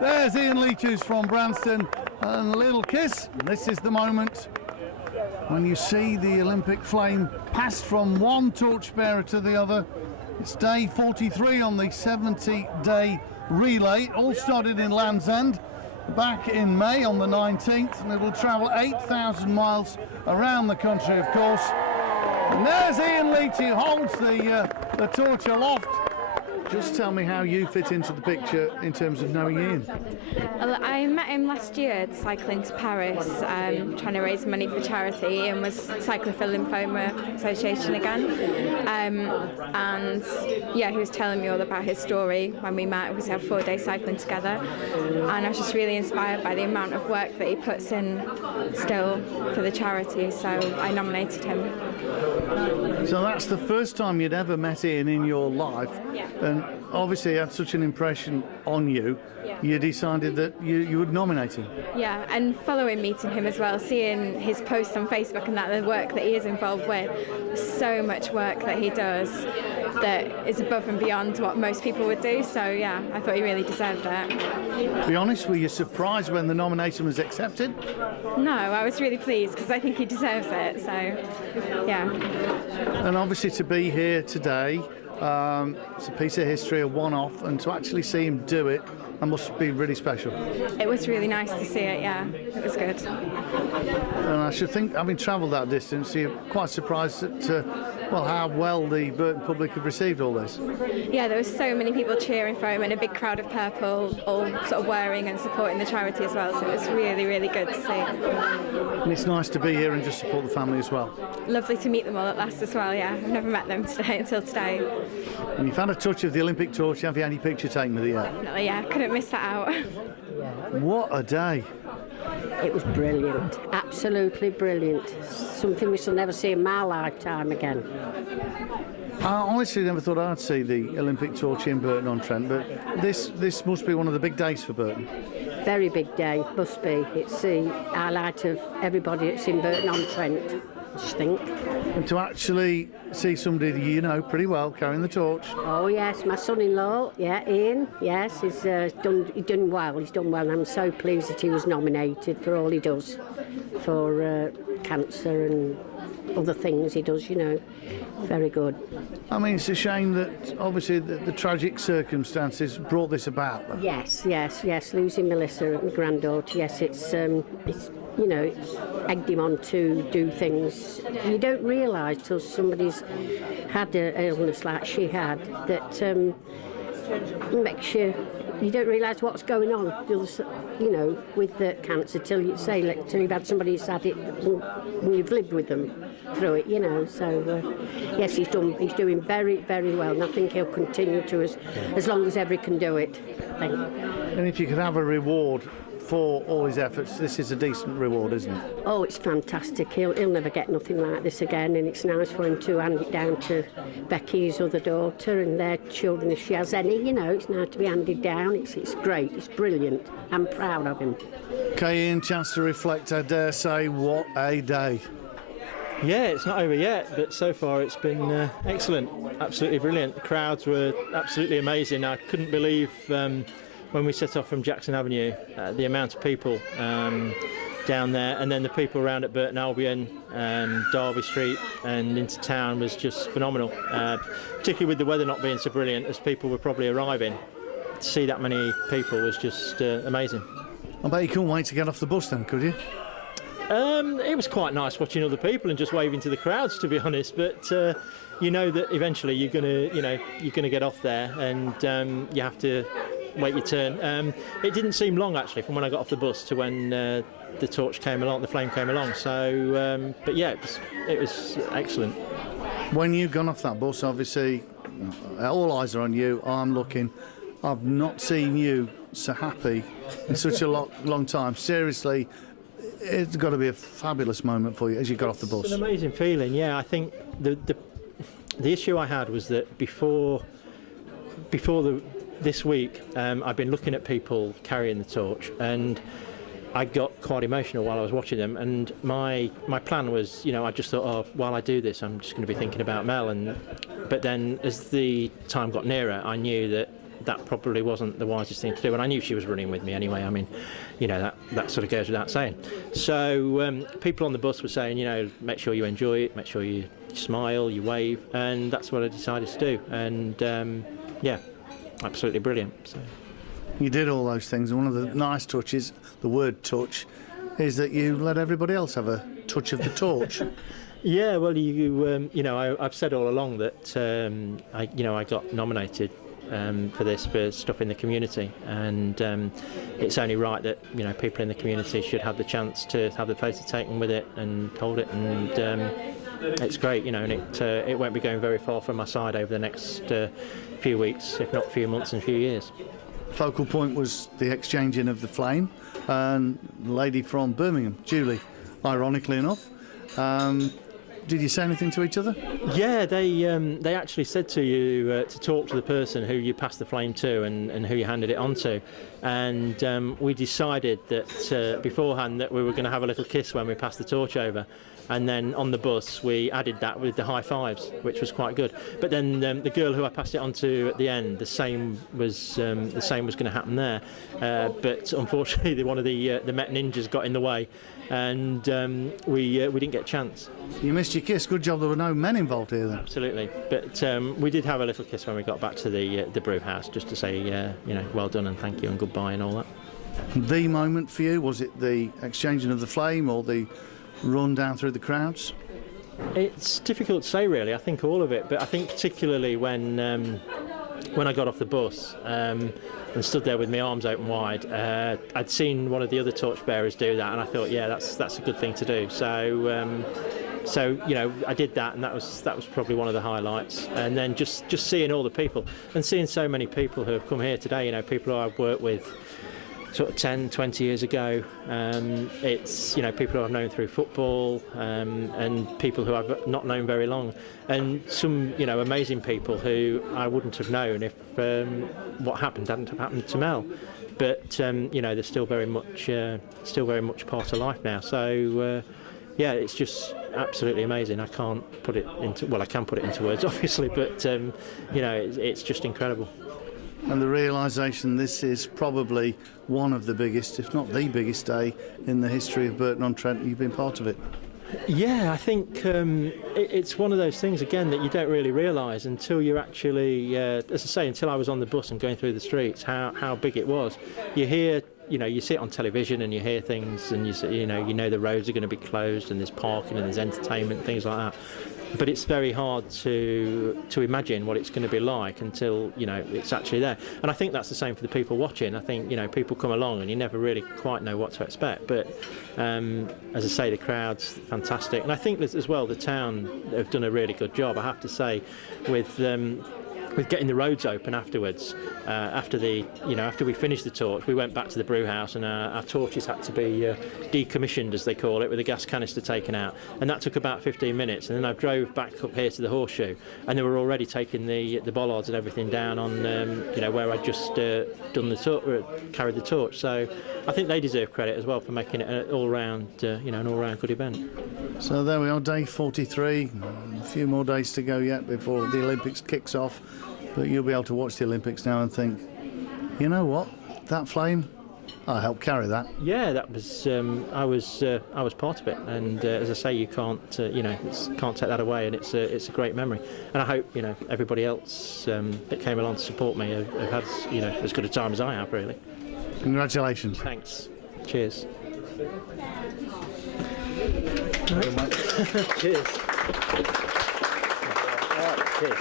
There's Ian Leech, who's from Branston, and a little kiss. This is the moment when you see the Olympic flame pass from one torchbearer to the other. It's day 43 on the 70-day relay. It all started in Land's End back in May on the 19th, and it will travel 8,000 miles around the country, of course. And there's Ian Leech, who holds the torch aloft. Just tell me how you fit into the picture in terms of knowing Ian. Well, I met him last year cycling to Paris, trying to raise money for charity. Ian was cycling for Lymphoma Association again. And yeah, he was telling me all about his story when we met. We had 4 days cycling together. And I was just really inspired by the amount of work that he puts in still for the charity. So I nominated him. So that's the first time you'd ever met Ian in your life. Yeah. And obviously he had such an impression on you, you decided that you would nominate him. Yeah, and following meeting him as well, seeing his posts on Facebook and that, the work that he is involved with, so much work that he does that is above and beyond what most people would do. So yeah, I thought he really deserved it. To be honest, were you surprised when the nomination was accepted? No, I was really pleased because I think he deserves it, so yeah. And obviously to be here today, it's a piece of history, a one-off, and to actually see him do it, that must be really special. It was really nice to see it, yeah, it was good. And I should think, having travelled that distance, you're quite surprised at well, how well the Burton public have received all this. Yeah, there were so many people cheering for him and a big crowd of purple, all sort of wearing and supporting the charity as well, so it was really, really good to see. And it's nice to be here and just support the family as well. Lovely to meet them all at last as well, yeah. I've never met them today until today. And you've had a touch of the Olympic torch. Have you had any picture taken with it yet? Definitely, yeah. Couldn't miss that out. What a day. It was brilliant, absolutely brilliant. Something we shall never see in my lifetime again. I honestly never thought I'd see the Olympic torch in Burton-on-Trent, but this must be one of the big days for Burton. Very big day, must be. It's the highlight of everybody that's in Burton-on-Trent, I just think. And to actually see somebody that you know pretty well carrying the torch. Oh yes, my son-in-law, yeah, Ian, yes, he's done well. He's done well, and I'm so pleased that he was nominated for all he does for cancer and other things he does, you know. Very good. I mean, it's a shame that obviously the tragic circumstances brought this about. Yes, losing Melissa, my granddaughter, yes, it's you know, it's egged him on to do things you don't realise till somebody's had an illness like she had, that makes you don't realise what's going on, you know, with the cancer till you've had somebody who's had it and you've lived with them through it, you know. So yes, he's doing very, very well, and I think he'll continue to as long as ever he can do it, I think. And if you could have a reward for all his efforts, this is a decent reward, isn't it? Oh, it's fantastic. He'll never get nothing like this again, and it's nice for him to hand it down to Becky, his other daughter, and their children, if she has any, you know. It's nice to be handed down. It's great, it's brilliant. I'm proud of him. Okay, Ian, chance to reflect, I dare say. What a day. Yeah, it's not over yet, but so far it's been excellent, absolutely brilliant. The crowds were absolutely amazing. I couldn't believe when we set off from Jackson Avenue, the amount of people down there, and then the people around at Burton Albion, Derby Street and into town was just phenomenal, particularly with the weather not being so brilliant as people were probably arriving. To see that many people was just amazing. I bet you couldn't wait to get off the bus then, could you? It was quite nice watching other people and just waving to the crowds, to be honest, but you know that eventually you're gonna get off there, and you have to wait your turn. It didn't seem long actually from when I got off the bus to when the torch came along, the flame came along. So, but yeah, it was excellent. When you've gone off that bus, obviously, all eyes are on you. I'm looking. I've not seen you so happy in such a long time. Seriously, it's got to be a fabulous moment for you as you got off the bus. It's an amazing feeling. Yeah, I think the issue I had was that before this week, I've been looking at people carrying the torch, and I got quite emotional while I was watching them. And my plan was, you know, I just thought, oh, while I do this, I'm just going to be thinking about Mel. But then, as the time got nearer, I knew that that probably wasn't the wisest thing to do. And I knew she was running with me anyway. I mean, you know, that sort of goes without saying. So people on the bus were saying, you know, make sure you enjoy it, make sure you smile, you wave, and that's what I decided to do. And yeah, absolutely brilliant. So. You did all those things, and one of the nice touches, the word touch, is that you let everybody else have a touch of the torch. Yeah, well, you know, I've said all along that I got nominated for this for stuff in the community, and it's only right that, you know, people in the community should have the chance to have the photo taken with it and hold it, and it's great, you know, and it won't be going very far from my side over the next few weeks, if not few months and few years. Focal point was the exchanging of the flame, and the lady from Birmingham, Julie, ironically enough. Did you say anything to each other? Yeah, they actually said to you to talk to the person who you passed the flame to and who you handed it on to, and we decided that beforehand that we were going to have a little kiss when we passed the torch over, and then on the bus we added that with the high fives, which was quite good. But then the girl who I passed it on to at the end, the same was going to happen there, but unfortunately one of the Met Ninjas got in the way, and we didn't get a chance. You missed your kiss. Good job there were no men involved here then. Absolutely, but we did have a little kiss when we got back to the brew house, just to say you know, well done and thank you and goodbye and all that. The moment for you, was it the exchanging of the flame or the run down through the crowds? It's difficult to say really. I think all of it, but I think particularly when I got off the bus and stood there with my arms open wide, I'd seen one of the other torchbearers do that, and I thought, yeah, that's a good thing to do. So you know, I did that, and that was probably one of the highlights. And then just seeing all the people and seeing so many people who have come here today, you know, people who I've worked with sort of 10, 20 years ago. It's, you know, people who I've known through football, and people who I've not known very long, and some, you know, amazing people who I wouldn't have known if what happened hadn't have happened to Mel. But you know, they're still very much part of life now. So yeah, it's just absolutely amazing. I can't put it into, well, I can put it into words obviously, but you know, it's just incredible. And the realisation this is probably one of the biggest, if not the biggest day in the history of Burton-on-Trent. You've been part of it. Yeah, I think it's one of those things, again, that you don't really realise until you're actually, as I say, until I was on the bus and going through the streets, how big it was. You hear, you know, you see it on television and you hear things, and you know the roads are going to be closed and there's parking and there's entertainment, things like that. But it's very hard to imagine what it's going to be like until, you know, it's actually there. And I think that's the same for the people watching. I think, you know, people come along and you never really quite know what to expect. But as I say, the crowd's fantastic. And I think that as well, the town have done a really good job, I have to say, with getting the roads open afterwards. After we finished the torch, we went back to the brew house, and our torches had to be decommissioned, as they call it, with a gas canister taken out, and that took about 15 minutes. And then I drove back up here to the horseshoe, and they were already taking the bollards and everything down on you know, where I'd just carried the torch. So I think they deserve credit as well for making it an all-round good event. So there we are, day 43. A few more days to go yet before the Olympics kicks off. But you'll be able to watch the Olympics now and think, you know what, that flame, I helped carry that. Yeah, that was I was part of it, and as I say, you can't can't take that away, and it's a great memory. And I hope, you know, everybody else that came along to support me have had, you know, as good a time as I have, really. Congratulations. Thanks. Cheers. Cheers. All right, cheers.